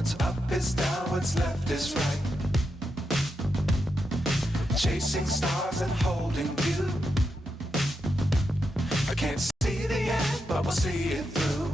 What's up is down, what's left is right. Chasing stars and holding you. I can't see the end, but we'll see it through.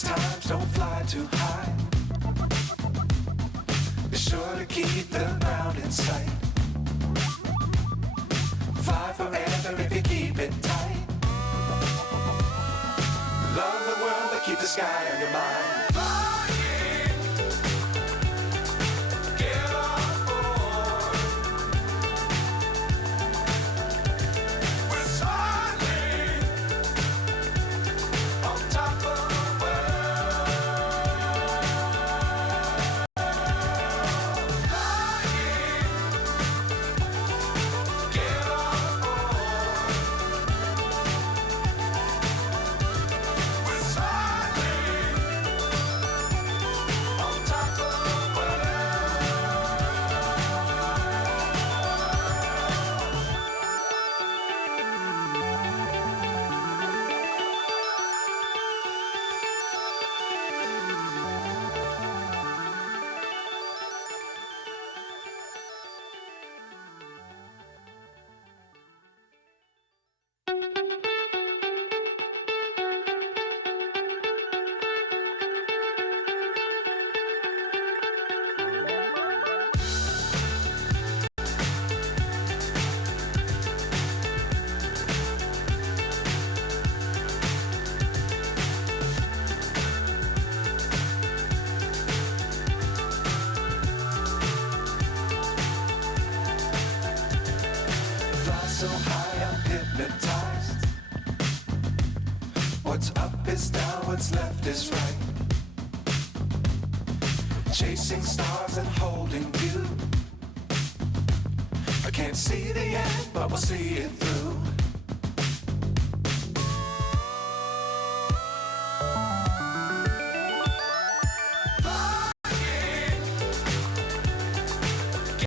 Times don't fly too high. Be sure to keep the ground in sight. Fly forever if you keep it tight. Love the world but keep the sky on your mind. So high I'm hypnotized. What's up is down, what's left is right. Chasing stars and holding you. I can't see the end, but we'll see it through.